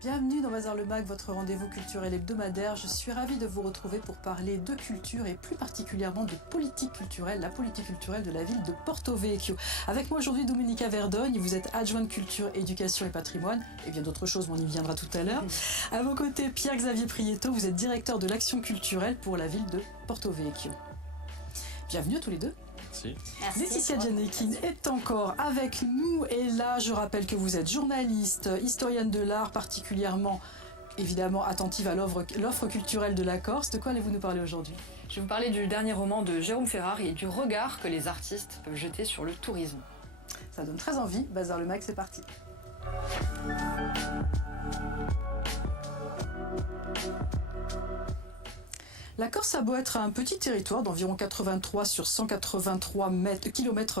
Bienvenue dans Bazar le Mag, votre rendez-vous culturel hebdomadaire. Je suis ravie de vous retrouver pour parler de culture et plus particulièrement de politique culturelle, la politique culturelle de la ville de Porto Vecchio. Avec moi aujourd'hui Domenica Verdogne, vous êtes adjointe culture, éducation et patrimoine, et bien d'autres choses, mais on y viendra tout à l'heure. À vos côtés, Pierre-Xavier Prieto, vous êtes directeur de l'action culturelle pour la ville de Porto Vecchio. Bienvenue à tous les deux. Merci. Laetitia Giannekin est encore avec nous et là je rappelle que vous êtes journaliste, historienne de l'art, particulièrement évidemment attentive à l'offre culturelle de la Corse. De quoi allez-vous nous parler aujourd'hui? Je vais vous parler du dernier roman de Jérôme Ferrari et du regard que les artistes peuvent jeter sur le tourisme. Ça donne très envie. Bazar le Mag, c'est parti. La Corse a beau être un petit territoire d'environ 83 sur 183 kilomètres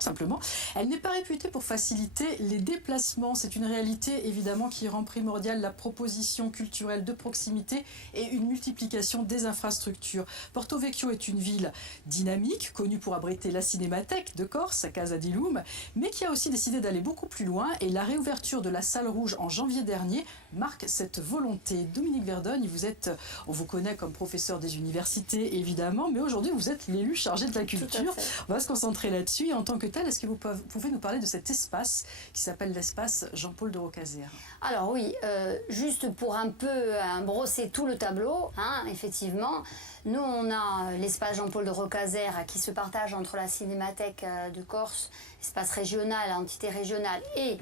simplement, elle n'est pas réputée pour faciliter les déplacements. C'est une réalité évidemment qui rend primordiale la proposition culturelle de proximité et une multiplication des infrastructures. Porto Vecchio est une ville dynamique, connue pour abriter la Cinémathèque de Corse, Casa di Lume, mais qui a aussi décidé d'aller beaucoup plus loin et la réouverture de la Salle Rouge en janvier dernier marque cette volonté. Dominique Verdogne, on vous connaît comme professeur des universités évidemment, mais aujourd'hui vous êtes l'élu chargé de la culture. On va se concentrer là-dessus et en tant que tel, est-ce que vous pouvez nous parler de cet espace qui s'appelle l'espace Jean-Paul de Rocazère? Alors oui, juste pour un peu brosser tout le tableau, effectivement, nous on a l'espace Jean-Paul de Rocazère qui se partage entre la Cinémathèque de Corse, espace régional, entité régionale, et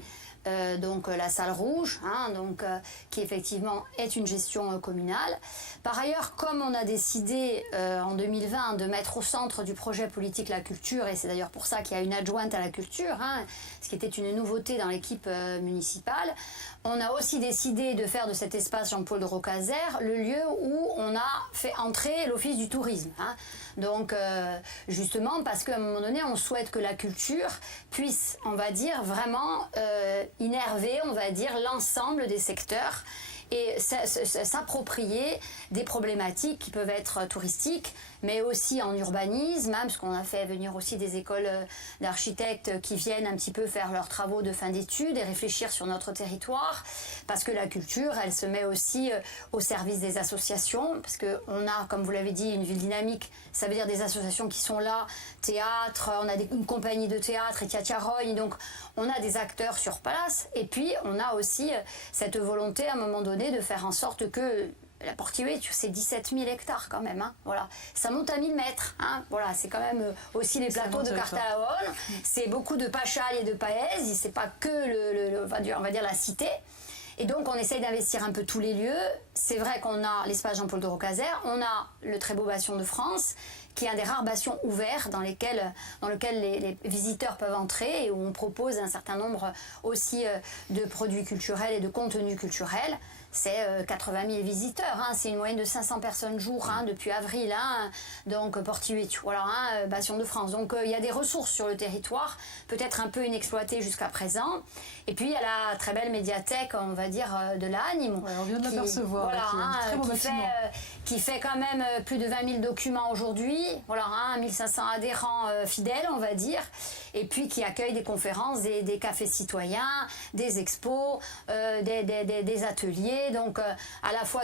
donc la Salle Rouge, qui effectivement est une gestion communale. Par ailleurs, comme on a décidé en 2020 de mettre au centre du projet politique la culture, et c'est d'ailleurs pour ça qu'il y a une adjointe à la culture, ce qui était une nouveauté dans l'équipe municipale, on a aussi décidé de faire de cet espace Jean-Paul de Rocazère le lieu où on a fait entrer l'office du tourisme. Donc justement parce qu'à un moment donné on souhaite que la culture puisse, on va dire, vraiment innerver, on va dire, l'ensemble des secteurs et s'approprier des problématiques qui peuvent être touristiques, mais aussi en urbanisme, parce qu'on a fait venir aussi des écoles d'architectes qui viennent un petit peu faire leurs travaux de fin d'études et réfléchir sur notre territoire, parce que la culture, elle se met aussi au service des associations, parce qu'on a, comme vous l'avez dit, une ville dynamique, ça veut dire des associations qui sont là, théâtre, on a une compagnie de théâtre, Etiatiarogne, donc on a des acteurs sur place, et puis on a aussi cette volonté à un moment donné de faire en sorte que la Porto Vecchio, c'est 17 000 hectares quand même, voilà. Ça monte à 1000 mètres, voilà. C'est quand même aussi les plateaux de Cartalaon, c'est beaucoup de Pachal et de Paese, c'est pas que on va dire la cité. Et donc on essaye d'investir un peu tous les lieux. C'est vrai qu'on a l'espace Jean-Paul de Rocazère, on a le très beau bastion de France, qui est un des rares bastions ouverts dans lequel les visiteurs peuvent entrer et où on propose un certain nombre aussi de produits culturels et de contenus culturels. C'est 80 000 visiteurs, c'est une moyenne de 500 personnes jour depuis avril, donc Porto Vecchio, voilà, bastion de France. Donc il y a des ressources sur le territoire, peut-être un peu inexploitées jusqu'à présent. Et puis il y a la très belle médiathèque, on va dire, de l'Anime. Ouais, on vient de l'apercevoir, voilà, qui fait quand même plus de 20 000 documents aujourd'hui, voilà, 1500 adhérents fidèles, on va dire, et puis qui accueille des conférences, des cafés citoyens, des expos, des ateliers. Donc à la fois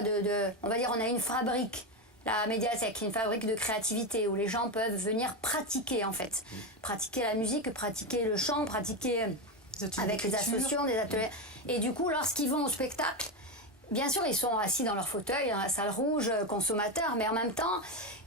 on va dire, on a une fabrique, la médiathèque, une fabrique de créativité où les gens peuvent venir pratiquer en fait, pratiquer la musique, pratiquer le chant, pratiquer avec les associations, des ateliers. Et du coup, lorsqu'ils vont au spectacle, bien sûr, ils sont assis dans leur fauteuil, dans la Salle Rouge, consommateurs, mais en même temps,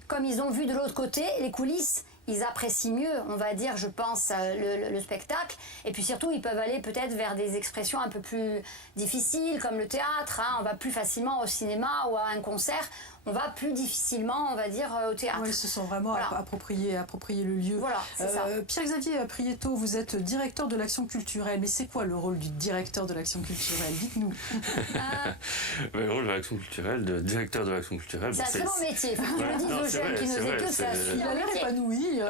comme ils ont vu de l'autre côté les coulisses, ils apprécient mieux, on va dire, je pense, le spectacle. Et puis surtout, ils peuvent aller peut-être vers des expressions un peu plus difficiles, comme le théâtre. On va plus facilement au cinéma ou à un concert. on va plus difficilement, on va dire, au théâtre. Oui, ils se sont vraiment approprié le lieu. Voilà, c'est ça. Pierre-Xavier Prieto, vous êtes directeur de l'action culturelle, mais c'est quoi le rôle du directeur de l'action culturelle? Dites-nous. Le rôle de l'action culturelle, de directeur de l'action culturelle... C'est un très bon métier, faut que je le dise aux jeunes qui nous écoutent, c'est un Il super a l'air métier. épanoui.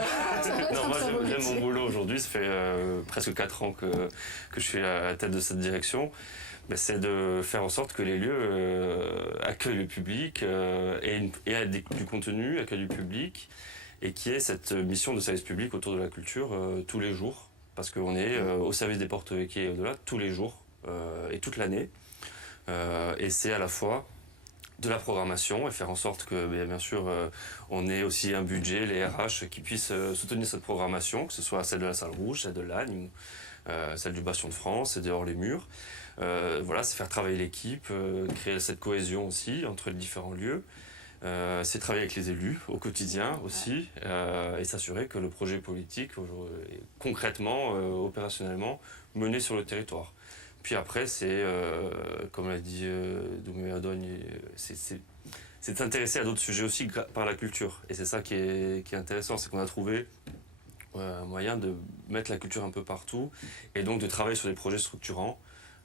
Non, moi j'aime mon boulot aujourd'hui, ça fait presque 4 ans que je suis à la tête de cette direction. C'est de faire en sorte que les lieux accueillent le public, aient du contenu, accueillent du public, et qui ait cette mission de service public autour de la culture tous les jours. Parce qu'on est au service des Porto Vecchie et au-delà tous les jours et toute l'année. Et c'est à la fois de la programmation et faire en sorte que, bien sûr, on ait aussi un budget, les RH, qui puissent soutenir cette programmation, que ce soit celle de la Salle Rouge, celle de l'Agne, celle du Bastion de France et dehors les murs. Voilà, c'est faire travailler l'équipe, créer cette cohésion aussi entre les différents lieux. C'est travailler avec les élus au quotidien aussi et s'assurer que le projet politique est concrètement, opérationnellement mené sur le territoire. Puis après, c'est, comme l'a dit Doumé Adogne, c'est de s'intéresser à d'autres sujets aussi par la culture. Et c'est ça qui est intéressant, c'est qu'on a trouvé un moyen de mettre la culture un peu partout et donc de travailler sur des projets structurants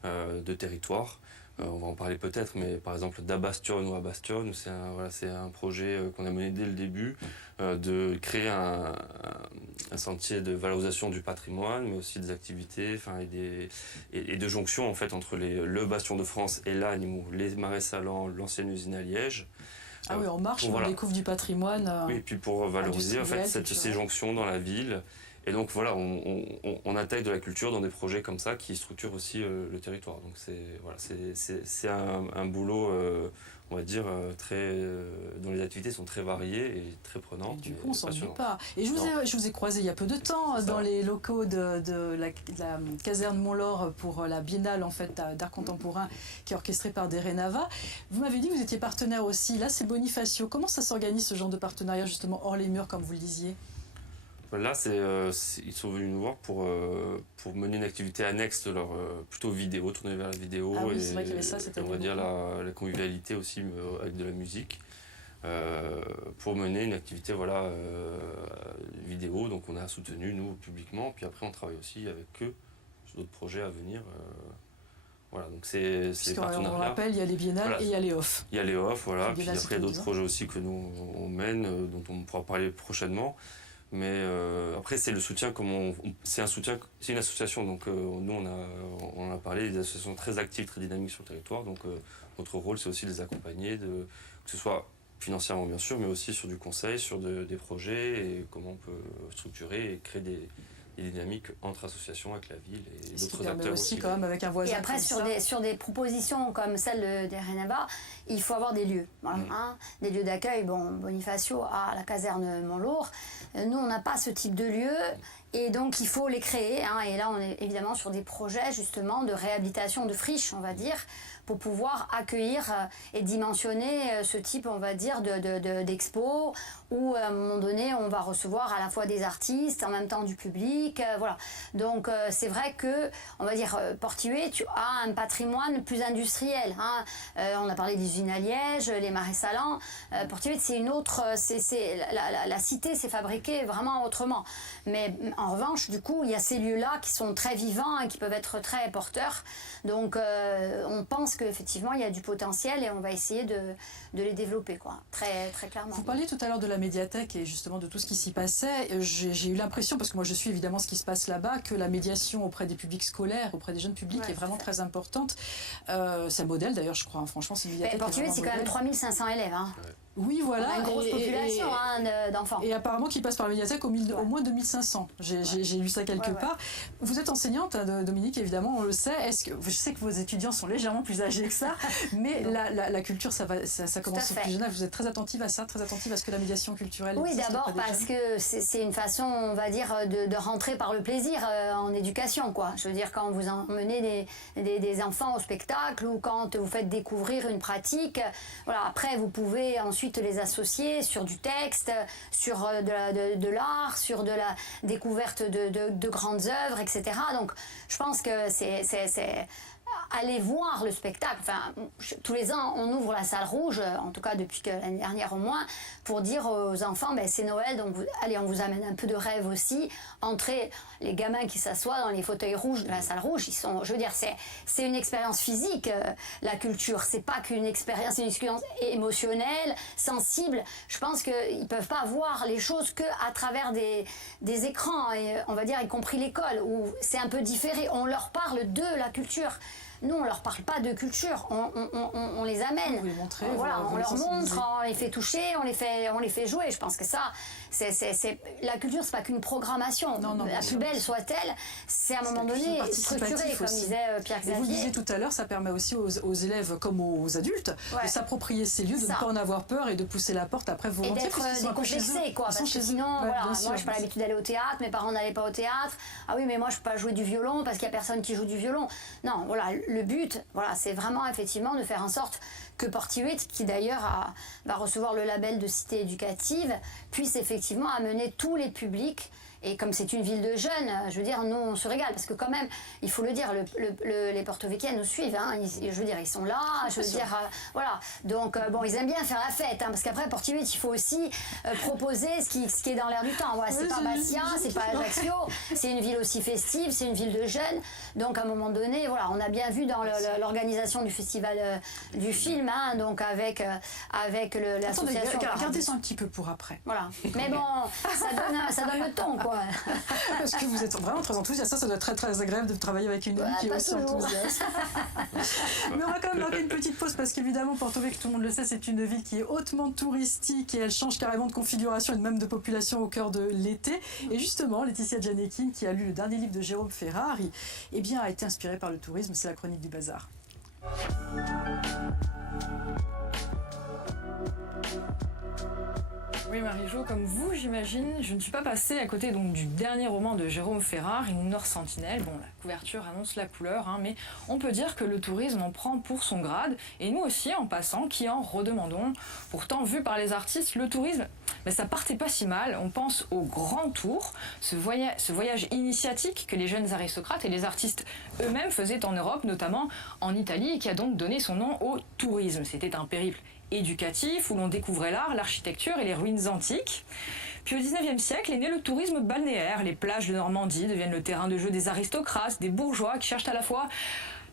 de territoire. On va en parler peut-être, mais par exemple d'Abastion ou Abastion, c'est un projet qu'on a mené dès le début, de créer un sentier de valorisation du patrimoine, mais aussi des activités et de jonction en fait, entre le Bastion de France et l'Agne, les Marais Salants, l'ancienne usine à Liège. Ah oui, en marche, on découvre du patrimoine. Oui, et puis pour valoriser en fait, ces jonctions dans la ville. Et donc voilà, on intègre de la culture dans des projets comme ça qui structurent aussi le territoire. Donc c'est un boulot, on va dire, dont les activités sont très variées et très prenantes. Et du coup, on s'ennuie pas. Et je vous ai croisé il y a peu de temps dans les locaux de la caserne Mont-Laure pour la biennale en fait, d'art contemporain qui est orchestrée par Derenava. Vous m'avez dit que vous étiez partenaire aussi. Là, c'est Bonifacio. Comment ça s'organise ce genre de partenariat justement hors les murs, comme vous le disiez? Là, ils sont venus nous voir pour mener une activité annexe de leur plutôt vidéo, tournée vers la vidéo. Ah oui, c'est vrai qu'il y avait ça, c'était on va dire la convivialité aussi avec de la musique. Pour mener une activité vidéo. Donc on a soutenu, nous, publiquement. Puis après, on travaille aussi avec eux sur d'autres projets à venir. Voilà, donc c'est partenariat. On rappelle, il y a les biennales et il y a les off. Il y a les off, voilà. Puis après, il y a d'autres projets aussi que nous, on mène, dont on pourra parler prochainement. Mais après, c'est le soutien, c'est une association, donc nous on a parlé, des associations très actives, très dynamiques sur le territoire, donc notre rôle c'est aussi de les accompagner, que ce soit financièrement bien sûr, mais aussi sur du conseil, sur des projets, et comment on peut structurer et créer des dynamiques entre associations, avec la ville et d'autres acteurs aussi. Quand même avec un voisin. Et après, sur des propositions comme celle de Renava, il faut avoir des lieux. Voilà, des lieux d'accueil. Bon, Bonifacio a la caserne Mont-Laure. Nous, on n'a pas ce type de lieu. Et donc, il faut les créer. Et là, on est évidemment sur des projets, justement, de réhabilitation de friches, on va dire, pour pouvoir accueillir et dimensionner ce type, on va dire, d'expo, où à un moment donné, on va recevoir à la fois des artistes, en même temps du public, voilà. Donc c'est vrai que, on va dire, Portiuet, tu as un patrimoine plus industriel. On a parlé des usines à Liège, les Marais Salants. Portiuet, c'est une autre, la cité s'est fabriquée vraiment autrement. Mais en revanche, du coup, il y a ces lieux-là qui sont très vivants et qui peuvent être très porteurs. Donc on pense qu'effectivement il y a du potentiel et on va essayer de les développer, quoi, très, très clairement. Vous parliez tout à l'heure de la médiathèque et justement de tout ce qui s'y passait. J'ai eu l'impression, parce que moi je suis évidemment ce qui se passe là-bas, que la médiation auprès des publics scolaires, auprès des jeunes publics est vraiment très importante. C'est un modèle d'ailleurs, je crois. Franchement, c'est une médiathèque. Portiuet, c'est quand même 3500 élèves. Oui, voilà. On a une grosse population d'enfants. Et apparemment, qui passent par la médiathèque au moins 2500. J'ai lu ça quelque part. Vous êtes enseignante, Dominique, évidemment, on le sait. Je sais que vos étudiants sont légèrement plus âgés que ça, mais la culture, ça commence au plus jeune âge. Vous êtes très attentive à ça, très attentive à ce que la médiation culturelle existe. Oui, d'abord parce que c'est une façon, on va dire, de rentrer par le plaisir en éducation, quoi. Je veux dire, quand vous emmenez des enfants au spectacle ou quand vous faites découvrir une pratique, voilà. Après, vous pouvez ensuite les associer sur du texte, sur de l'art, sur de la découverte de grandes œuvres, etc. Donc je pense que c'est aller voir le spectacle. Enfin, tous les ans, on ouvre la salle rouge, en tout cas depuis l'année dernière au moins, pour dire aux enfants, c'est Noël, donc allez, on vous amène un peu de rêve aussi. Entrez, les gamins qui s'assoient dans les fauteuils rouges de la salle rouge, ils sont, je veux dire, c'est une expérience physique, la culture. C'est pas qu'une expérience, c'est une expérience émotionnelle, sensible. Je pense qu'ils peuvent pas voir les choses qu'à travers des écrans, et, on va dire, y compris l'école, où c'est un peu différé. On leur parle de la culture. Nous, on leur parle pas de culture, on les amène. Vous les montrez, on leur montre, on les fait toucher, on les fait jouer. Je pense que ça, la culture, c'est pas qu'une programmation. La plus belle soit-elle, c'est à un moment donné structuré, comme disait Pierre Xavier. Et vous le disiez tout à l'heure, ça permet aussi aux élèves comme aux adultes de s'approprier ces lieux, de ne pas en avoir peur et de pousser la porte après volontiers. Et d'être décomplexé, quoi. Parce que sinon, moi, je n'ai pas l'habitude d'aller au théâtre, mes parents n'allaient pas au théâtre. Ah oui, mais moi, je peux pas jouer du violon parce qu'il y a personne qui joue du violon. Non, voilà. Le but, c'est vraiment effectivement de faire en sorte que Porty 8, qui d'ailleurs va recevoir le label de cité éducative, puisse effectivement amener tous les publics. Et comme c'est une ville de jeunes, je veux dire, nous, on se régale. Parce que quand même, il faut le dire, les porto-véquiens nous suivent. Hein, je veux dire, ils sont là. Je veux dire, voilà. Donc, ils aiment bien faire la fête. Hein, parce qu'après, Porty 8, il faut aussi proposer ce qui est dans l'air du temps. Voilà, c'est pas Bastia, c'est pas Ajaccio. C'est une ville aussi festive, c'est une ville de jeunes. Donc, à un moment donné, voilà, on a bien vu dans l'organisation du festival du film, hein, donc avec l'association... Regardez ça un petit peu pour après. Voilà. Mais bon, ça donne le ton, quoi. Parce que vous êtes vraiment très enthousiaste. Ça doit être très très agréable de travailler avec une qui est aussi enthousiaste. Mais on va quand même marquer une petite pause parce qu'évidemment, Porto Vecchio, tout le monde le sait, c'est une ville qui est hautement touristique et elle change carrément de configuration et même de population au cœur de l'été. Et justement, Laetitia Gianecchini, qui a lu le dernier livre de Jérôme Ferrari, a été inspirée par le tourisme. C'est la chronique du bazar. Oui, Marie-Jo, comme vous, j'imagine, je ne suis pas passée à côté donc du dernier roman de Jérôme Ferrari, Nord Sentinelle. Bon, la couverture annonce la couleur, hein, mais on peut dire que le tourisme en prend pour son grade, et nous aussi, en passant, qui en redemandons. Pourtant, vu par les artistes, le tourisme, ça partait pas si mal. On pense au Grand Tour, ce voyage initiatique que les jeunes aristocrates et les artistes eux-mêmes faisaient en Europe, notamment en Italie, et qui a donc donné son nom au tourisme. C'était un périple éducatif où l'on découvrait l'art, l'architecture et les ruines antiques. Puis au XIXe siècle est né le tourisme balnéaire. Les plages de Normandie deviennent le terrain de jeu des aristocrates, des bourgeois qui cherchent à la fois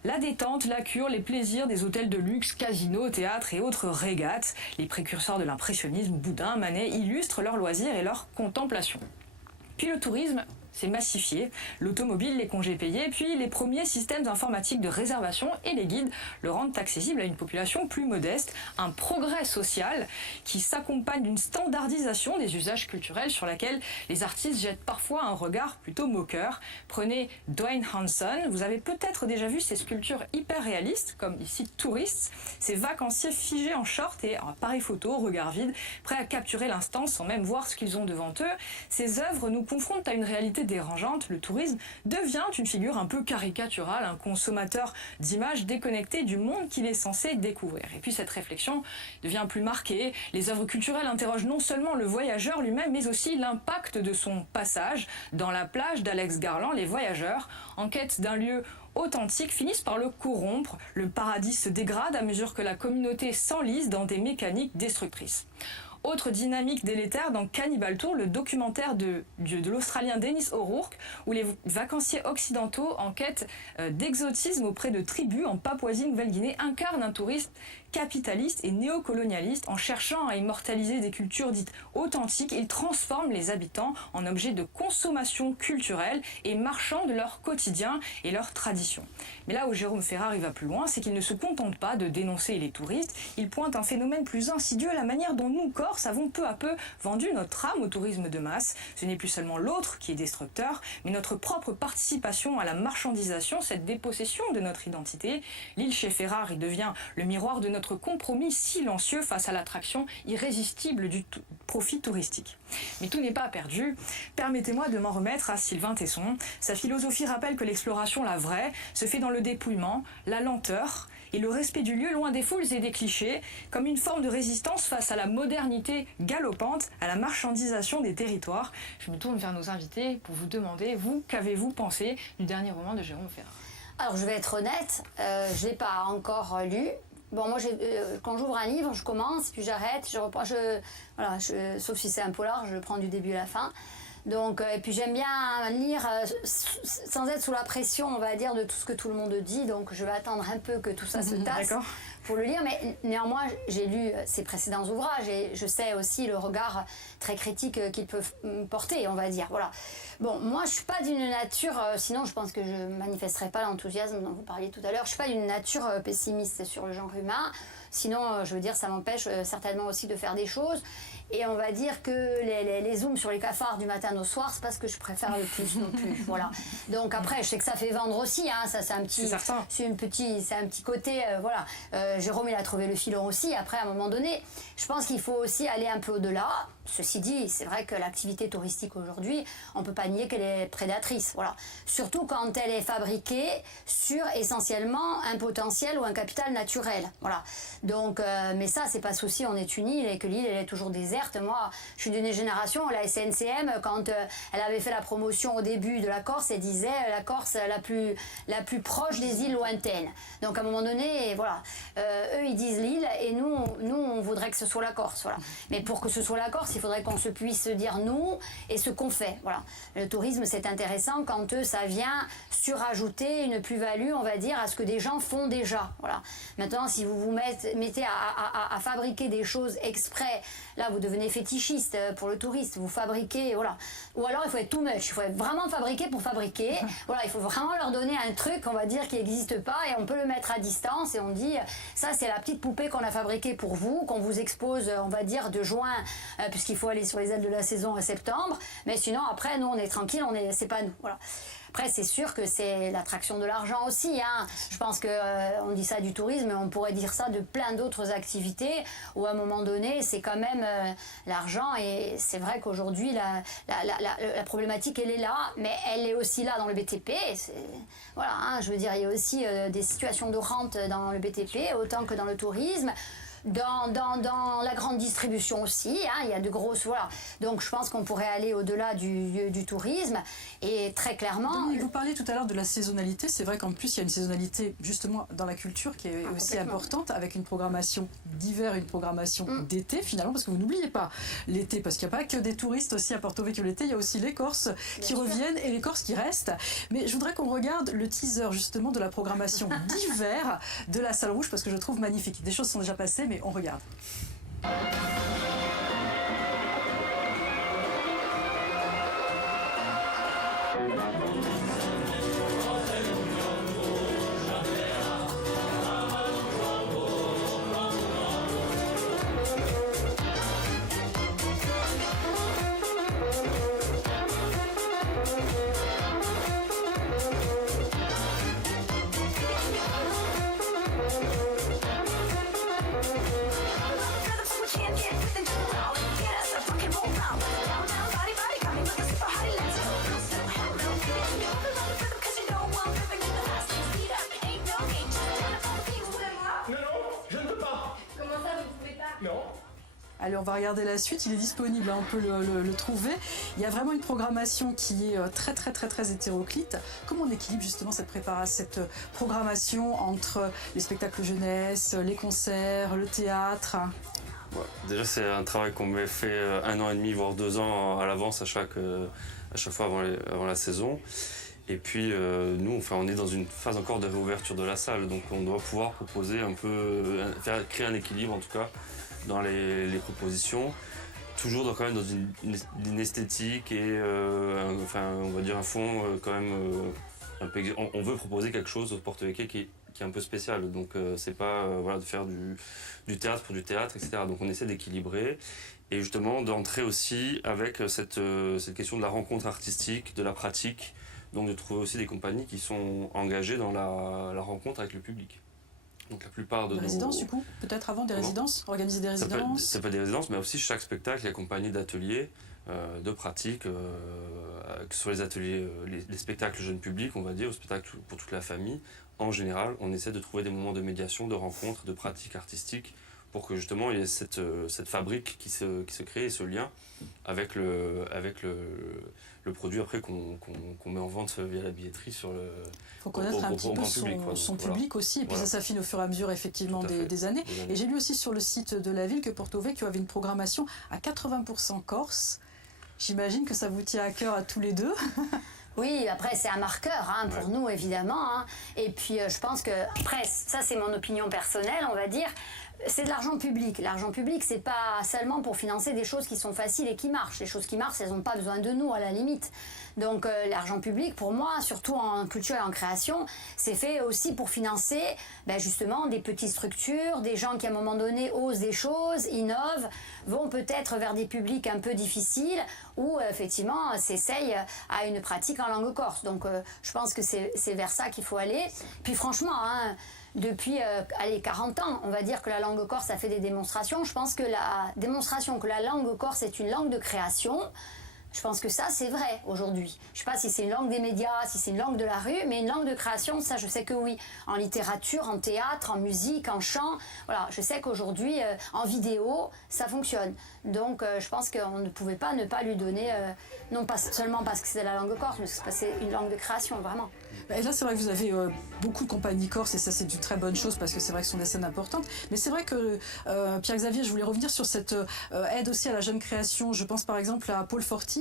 la détente, la cure, les plaisirs des hôtels de luxe, casinos, théâtres et autres régates. Les précurseurs de l'impressionnisme, Boudin, Manet, illustrent leurs loisirs et leurs contemplations. Puis le tourisme s'est massifié, l'automobile, les congés payés, puis les premiers systèmes informatiques de réservation et les guides le rendent accessible à une population plus modeste, un progrès social qui s'accompagne d'une standardisation des usages culturels sur laquelle les artistes jettent parfois un regard plutôt moqueur. Prenez Dwayne Hanson, vous avez peut-être déjà vu ces sculptures hyper réalistes, comme ici Touristes, ces vacanciers figés en short et en appareil photo, regard vide, prêts à capturer l'instant sans même voir ce qu'ils ont devant eux. Ces œuvres nous confrontent à une réalité dérangeante. Le tourisme devient une figure un peu caricaturale, un consommateur d'images déconnecté du monde qu'il est censé découvrir. Et puis cette réflexion devient plus marquée. Les œuvres culturelles interrogent non seulement le voyageur lui-même, mais aussi l'impact de son passage. Dans La plage d'Alex Garland, les voyageurs, en quête d'un lieu authentique, finissent par le corrompre. Le paradis se dégrade à mesure que la communauté s'enlise dans des mécaniques destructrices. Autre dynamique délétère dans Cannibal Tour, le documentaire de l'Australien Dennis O'Rourke, où les vacanciers occidentaux en quête d'exotisme auprès de tribus en Papouasie-Nouvelle-Guinée incarnent un tourisme capitaliste et néocolonialiste. En cherchant à immortaliser des cultures dites authentiques, ils transforment les habitants en objets de consommation culturelle et marchands de leur quotidien et leurs traditions. Mais là où Jérôme Ferrari va plus loin, c'est qu'il ne se contente pas de dénoncer les touristes, il pointe un phénomène plus insidieux, la manière dont nous, Corses, avons peu à peu vendu notre âme au tourisme de masse. Ce n'est plus seulement l'autre qui est destructeur, mais notre propre participation à la marchandisation, cette dépossession de notre identité. L'île chez Ferrari devient le miroir de notre compromis silencieux face à l'attraction irrésistible du profit touristique. Mais tout n'est pas perdu. Permettez-moi de m'en remettre à Sylvain Tesson. Sa philosophie rappelle que l'exploration, la vraie, se fait dans le dépouillement, la lenteur et le respect du lieu loin des foules et des clichés, comme une forme de résistance face à la modernité galopante, à la marchandisation des territoires. Je me tourne vers nos invités pour vous demander, vous, qu'avez-vous pensé du dernier roman de Jérôme Ferrari ? Alors je vais être honnête, je ne l'ai pas encore lu. Bon, moi, quand j'ouvre un livre, je commence, puis j'arrête, je reprends, voilà, sauf si c'est un polar, je le prends du début à la fin. Donc, et puis j'aime bien lire sans être sous la pression, on va dire, de tout ce que tout le monde dit. Donc je vais attendre un peu que tout ça se tasse pour le lire. Mais néanmoins, j'ai lu ses précédents ouvrages et je sais aussi le regard très critique qu'ils peuvent porter, on va dire. Voilà. Bon, moi, je suis pas d'une nature, sinon je pense que je manifesterais pas l'enthousiasme dont vous parliez tout à l'heure. Je suis pas d'une nature pessimiste sur le genre humain. Sinon, je veux dire, ça m'empêche certainement aussi de faire des choses. Et on va dire que les zooms sur les cafards du matin au soir, c'est pas ce que je préfère le plus non plus. Voilà. Donc après, je sais que ça fait vendre aussi. Hein, ça, c'est un petit, c'est un petit côté. Voilà. Jérôme, il a trouvé le filon aussi. Après, à un moment donné, je pense qu'il faut aussi aller un peu au-delà. Ceci dit, c'est vrai que l'activité touristique aujourd'hui, on peut pas nier qu'elle est prédatrice. Voilà. Surtout quand elle est fabriquée sur essentiellement un potentiel ou un capital naturel. Voilà. Donc, mais ça, c'est pas souci. On est une île et que l'île, elle est toujours déserte. Moi, je suis d'une génération, la SNCM, quand elle avait fait la promotion au début de la Corse, elle disait la Corse la plus proche des îles lointaines. Donc à un moment donné, voilà, eux ils disent l'île et nous on voudrait que ce soit la Corse. Voilà. Mais pour que ce soit la Corse, il faudrait qu'on se puisse dire nous et ce qu'on fait. Voilà. Le tourisme, c'est intéressant quand ça vient surajouter une plus-value, on va dire, à ce que des gens font déjà. Voilà. Maintenant, si vous vous mettez à fabriquer des choses exprès, là vous devenez fétichiste pour le touriste, vous fabriquez, voilà. Ou alors il faut être too much, il faut être vraiment fabriqué pour fabriquer. Voilà, il faut vraiment leur donner un truc, on va dire, qui n'existe pas et on peut le mettre à distance et on dit, ça c'est la petite poupée qu'on a fabriquée pour vous, qu'on vous expose, on va dire, de juin, puisqu'il faut aller sur les ailes de la saison à septembre. Mais sinon, après, nous on est tranquille, c'est pas nous. Voilà. Après, c'est sûr que c'est l'attraction de l'argent aussi. Hein. Je pense que on dit ça du tourisme, mais on pourrait dire ça de plein d'autres activités où à un moment donné, c'est quand même l'argent. Et c'est vrai qu'aujourd'hui, la problématique, elle est là, mais elle est aussi là dans le BTP. Voilà, hein, je veux dire, il y a aussi des situations de rente dans le BTP, autant que dans le tourisme. Dans la grande distribution aussi, hein, il y a de grosses... Voilà. Donc je pense qu'on pourrait aller au-delà du tourisme et très clairement... Dominique, vous parliez tout à l'heure de la saisonnalité. C'est vrai qu'en plus il y a une saisonnalité justement dans la culture qui est aussi importante, avec une programmation d'hiver et une programmation d'été finalement, parce que vous n'oubliez pas l'été, parce qu'il n'y a pas que des touristes aussi à Porto Vecchio l'été, il y a aussi les Corses qui reviennent et les Corses qui restent. Mais je voudrais qu'on regarde le teaser justement de la programmation d'hiver de la Salle Rouge, parce que je trouve magnifique. Des choses sont déjà passées, mais on regarde. Allez, on va regarder la suite, il est disponible, hein, on peut le trouver. Il y a vraiment une programmation qui est très très très très hétéroclite. Comment on équilibre justement cette programmation entre les spectacles jeunesse, les concerts, le théâtre? Ouais, déjà c'est un travail qu'on fait 1 an et demi voire 2 ans à l'avance à chaque fois avant la saison. Et puis nous, on est dans une phase encore de réouverture de la salle, donc on doit pouvoir proposer créer un équilibre en tout cas dans les propositions, toujours quand même dans une esthétique et on va dire un fond quand même on veut proposer quelque chose au Porto Vecchio qui est un peu spécial, donc c'est pas de faire du théâtre pour du théâtre, etc. Donc on essaie d'équilibrer et justement d'entrer aussi avec cette question de la rencontre artistique, de la pratique, donc de trouver aussi des compagnies qui sont engagées dans la rencontre avec le public. Donc la plupart de nos... résidences du coup, peut-être avant des résidences, organiser des résidences. Ça peut être des résidences, mais aussi chaque spectacle est accompagné d'ateliers, de pratiques, que ce soit les ateliers, les spectacles jeunes publics, on va dire, ou spectacles pour toute la famille. En général, on essaie de trouver des moments de médiation, de rencontre, de pratiques artistiques pour que justement il y ait cette fabrique qui se crée et ce lien avec le produit après qu'on met en vente via la billetterie sur le. Il faut connaître un petit peu son public aussi, et puis ça s'affine au fur et à mesure effectivement des années. Et j'ai lu aussi sur le site de la ville que Porto Vecchio avait une programmation à 80% corse. J'imagine que ça vous tient à cœur à tous les deux. Oui, après c'est un marqueur pour nous évidemment. Et puis je pense que, après, ça c'est mon opinion personnelle, on va dire, c'est de l'argent public. L'argent public, c'est pas seulement pour financer des choses qui sont faciles et qui marchent. Les choses qui marchent, elles n'ont pas besoin de nous à la limite. Donc l'argent public, pour moi, surtout en culture et en création, c'est fait aussi pour financer justement des petites structures, des gens qui à un moment donné osent des choses, innovent, vont peut-être vers des publics un peu difficiles ou effectivement s'essayent à une pratique en langue corse. Donc je pense que c'est vers ça qu'il faut aller. Puis franchement, depuis 40 ans, on va dire que la langue corse a fait des démonstrations. Je pense que la démonstration que la langue corse est une langue de création, je pense que ça, c'est vrai aujourd'hui. Je ne sais pas si c'est une langue des médias, si c'est une langue de la rue, mais une langue de création, ça, je sais que oui. En littérature, en théâtre, en musique, en chant, voilà, je sais qu'aujourd'hui, en vidéo, ça fonctionne. Donc, je pense qu'on ne pouvait pas ne pas lui donner, non pas seulement parce que c'est la langue corse, mais parce que c'est une langue de création, vraiment. Et là, c'est vrai que vous avez beaucoup de compagnies corses, et ça, c'est une très bonne chose, parce que c'est vrai que ce sont des scènes importantes. Mais c'est vrai que, Pierre-Xavier, je voulais revenir sur cette aide aussi à la jeune création. Je pense par exemple à Paul Fortini,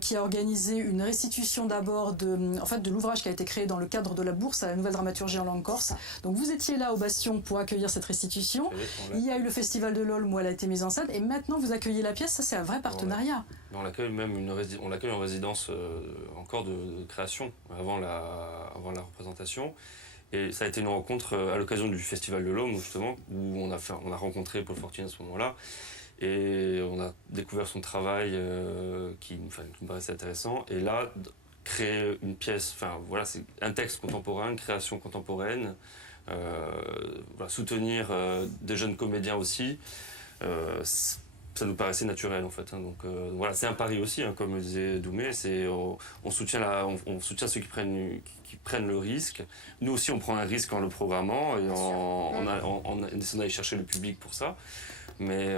qui a organisé une restitution d'abord de l'ouvrage qui a été créé dans le cadre de la bourse à la nouvelle dramaturgie en langue corse. Donc vous étiez là au Bastion pour accueillir cette restitution. Il y a eu le festival de l'Olme où elle a été mise en scène, et maintenant vous accueillez la pièce. Ça, c'est un vrai partenariat. On l'accueille même on l'accueille en résidence encore de création avant la représentation. Et ça a été une rencontre à l'occasion du Festival de l'Homme, justement, où on a rencontré Paul Fortini à ce moment-là. Et on a découvert son travail qui me paraissait intéressant. Et là, créer une pièce, c'est un texte contemporain, une création contemporaine, soutenir des jeunes comédiens aussi, ça nous paraissait naturel en fait. Donc c'est un pari aussi, comme le disait Doumé, on soutient ceux qui prennent le risque. Nous aussi on prend un risque en le programmant et en essayant d'aller chercher le public pour ça. Mais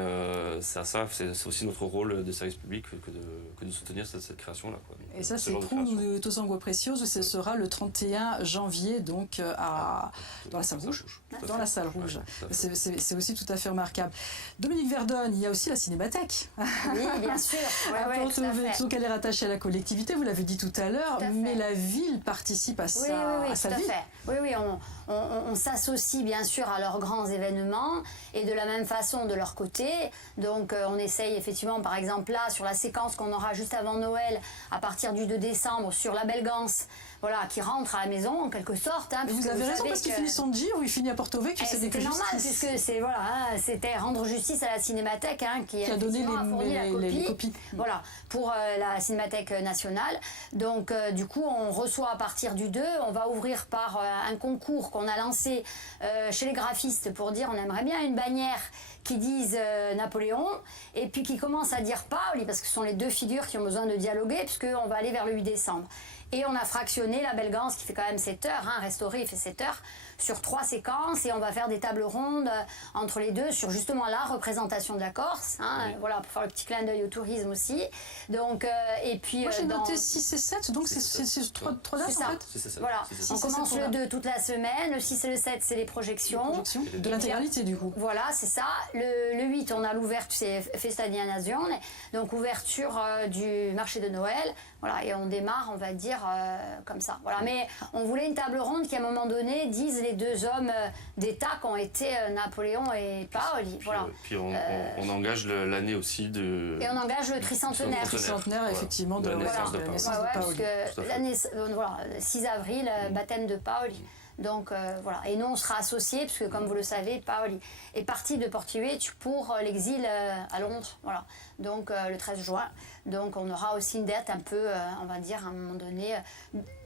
c'est aussi notre rôle de service public que de soutenir cette création-là. Et ça, c'est Cruz Tosango Precioso, ce sera le 31 janvier, donc dans la salle rouge. Dans la salle rouge. C'est aussi tout à fait remarquable. Dominique Verdonne, il y a aussi la Cinémathèque. Oui, bien sûr. Donc elle est rattachée à la collectivité, vous l'avez dit tout à l'heure, mais la ville participe à sa vie. Oui, on s'associe bien sûr à leurs grands événements et de la même façon de leur côté. Donc on essaye effectivement, par exemple là, sur la séquence qu'on aura juste avant Noël, à partir du 2 décembre, sur La Belle Gance, qui rentre à la maison en quelque sorte. Vous avez raison, parce qu'il finit son giro, il finit à Porto Vecchio, c'était normal, puisque c'était rendre justice à la Cinémathèque qui a donné les copies. Voilà, pour la Cinémathèque nationale. Donc du coup, on reçoit à partir du 2, on va ouvrir par un concours qu'on a lancé chez les graphistes pour dire on aimerait bien une bannière qui disent Napoléon, et puis qui commence à dire Paoli, parce que ce sont les deux figures qui ont besoin de dialoguer, puisqu'on va aller vers le 8 décembre. Et on a fractionné La Belle Gance, qui fait quand même 7 heures, restauré, il fait 7 heures, sur 3 séquences, et on va faire des tables rondes entre les deux sur justement la représentation de la Corse, pour faire le petit clin d'œil au tourisme aussi. Donc, et puis, moi j'ai noté 6 et 7, donc c'est 3 dates en fait. Voilà, on commence le 2 toute la semaine, le 6 et le 7 c'est les projections. De l'intégralité du coup. Voilà, c'est ça. Le 8 on a l'ouverture, c'est Festa di Nazione, donc ouverture du marché de Noël. Voilà, et on démarre, on va dire, comme ça. Voilà. Mais on voulait une table ronde qui, à un moment donné, dise les deux hommes d'État qu'ont été Napoléon et Paoli. Voilà. Puis on engage l'année aussi de... Et on engage le tricentenaire. Tricentenaire, effectivement, de la naissance de Paoli. Parce que l'année, 6 avril, baptême de Paoli. Donc voilà, et nous on sera associés, parce que comme vous le savez, Paoli est parti de Porto Vecchio pour l'exil à Londres, voilà. Donc le 13 juin, donc on aura aussi une date un peu, on va dire à un moment donné,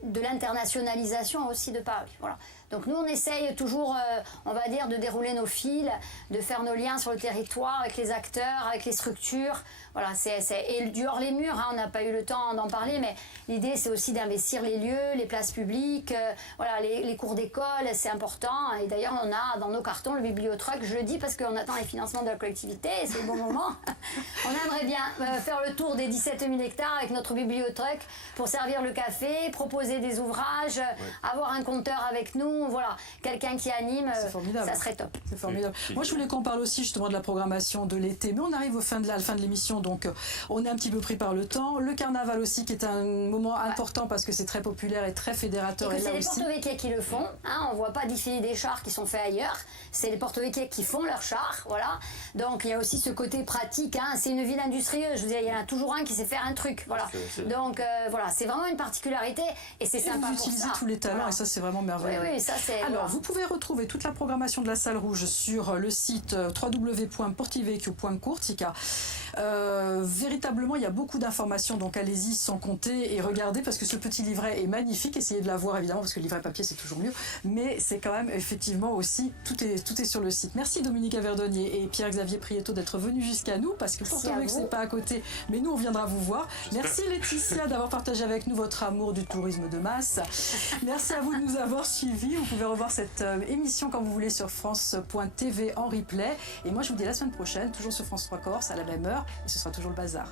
de l'internationalisation aussi de Paris. Voilà. Donc nous, on essaye toujours, on va dire, de dérouler nos fils, de faire nos liens sur le territoire avec les acteurs, avec les structures. Voilà, et du hors les murs, hein, on n'a pas eu le temps d'en parler, mais l'idée, c'est aussi d'investir les lieux, les places publiques, voilà, les cours d'école, c'est important. Et d'ailleurs, on a dans nos cartons le bibliotruck, je le dis parce qu'on attend les financements de la collectivité, c'est le bon moment. On aimerait bien faire le tour des 17 000 hectares avec notre bibliotruck pour servir le café, proposer des ouvrages, avoir un compteur avec nous, voilà, quelqu'un qui anime, ça serait top. C'est formidable. Moi, je voulais qu'on parle aussi justement de la programmation de l'été, mais on arrive à la fin de l'émission, donc on est un petit peu pris par le temps. Le carnaval aussi, qui est un moment important parce que c'est très populaire et très fédérateur. Et c'est les porto-vecchiais qui le font, hein, on ne voit pas défiler des chars qui sont faits ailleurs, c'est les porto-vecchiais qui font leurs chars, voilà. Donc il y a aussi ce côté pratique, hein, c'est une ville industrieuse, je vous dis, il y en a toujours un qui sait faire un truc, voilà. Donc voilà, c'est vraiment une particularité et c'est sympa vous pour ça. utilisez tous les talents, voilà. Et ça c'est vraiment merveilleux. Oui, ça c'est... Alors voilà. Vous pouvez retrouver toute la programmation de la Salle Rouge sur le site www.portivecchio.courtica. Véritablement, il y a beaucoup d'informations, donc allez-y sans compter et regardez parce que ce petit livret est magnifique. Essayez de l'avoir évidemment parce que le livret papier c'est toujours mieux, mais c'est quand même effectivement aussi tout est sur le site. Merci Dominique Averdonnier et Pierre-Xavier Prieto d'être venus jusqu'à nous parce que Porto-Vecchio c'est pas à côté, mais nous on viendra vous voir. Merci Laetitia d'avoir partagé avec nous votre amour du tourisme de masse. Merci à vous de nous avoir suivis. Vous pouvez revoir cette émission quand vous voulez sur France.tv en replay. Et moi je vous dis à la semaine prochaine, toujours sur France 3 Corse à la même heure. Et ce sera toujours le bazar.